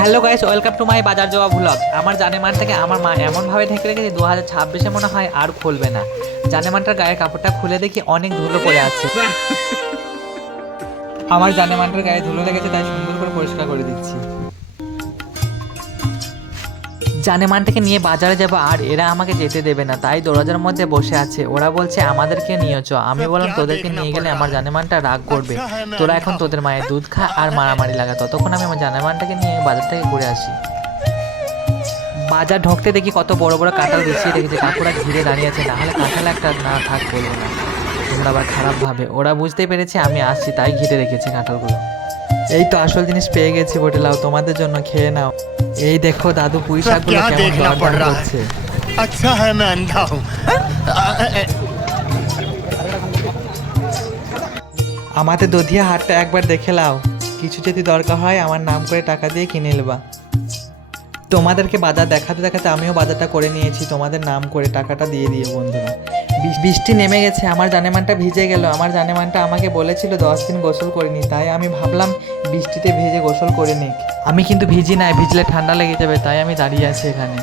Hello guys, welcome to my বাজার যাওয়া vlog. আমার জানেমানটাকে আমার মা এমনভাবে ঢেকে রেখেছে 2026-এ মনে হয় আর খুলবে না। জানেমানটার গায়ের কাপড়টা খুলে দেখি অনেক ধুলো পড়ে আছে। আমার জানেমানটার গায়ে ধুলো লেগেছে, তাই সুন্দর করে পরিষ্কার করে দিচ্ছি। জানেমানটাকে নিয়ে বাজারে যাবো আর এরা আমাকে যেতে দেবে না, তাই দরজার মধ্যে বসে আছে। ওরা বলছে আমাদেরকে নিয়ে চ। আমি বললাম তোদেরকে নিয়ে গেলে আমার জানেমানটা রাগ করবে, তোরা এখন তোদের মায়ের দুধ খা আর মারামারি লাগা। ততক্ষণ আমি আমার জানেমানটাকে নিয়ে বাজার থেকে ঘুরে আসি। বাজার ঢুকতে দেখি কত বড় বড় কাঁঠাল বিছিয়ে রেখেছে, কাকুরা ঘিরে দাঁড়িয়ে আছে। না হলে কাঁঠাল একটা না থাক বলবো না, তোমরা আবার খারাপ ভাবে। ওরা বুঝতে পেরেছে আমি আসছি, তাই ঘিরে রেখেছে কাঁঠালগুলো। এই তো আসল জিনিস পেয়ে গেছি, বটে লাও তোমাদের জন্য, খেয়ে নাও। এই দেখো দাদু পুঁই শাকগুলো কেমন দরদাম করছে। अच्छा है मैं अंधा हूँ। আমাদের দধিয়া হাটটা একবার দেখে লাও, কিছু যদি দরকার হয় আমার নাম করে টাকা দিয়ে কিনে নেবা। তোমাদেরকে বাজার দেখাতে দেখাতে আমিও বাজারটা করে নিয়েছি, তোমাদের নাম করে টাকাটা দিয়ে দিয়ে বন্ধুরা। বৃষ্টি নেমে গেছে, আমার জানেমানটা ভিজে গেল। আমার জানেমানটা আমাকে বলেছিল 10 দিন গোসল করিনি, তাই আমি ভাবলাম বৃষ্টিতে ভেজে গোসল করে নিক। আমি কিন্তু ভিজি নাই, ভিজলে ঠান্ডা লেগে যাবে, তাই আমি দাঁড়িয়ে আছি এখানে।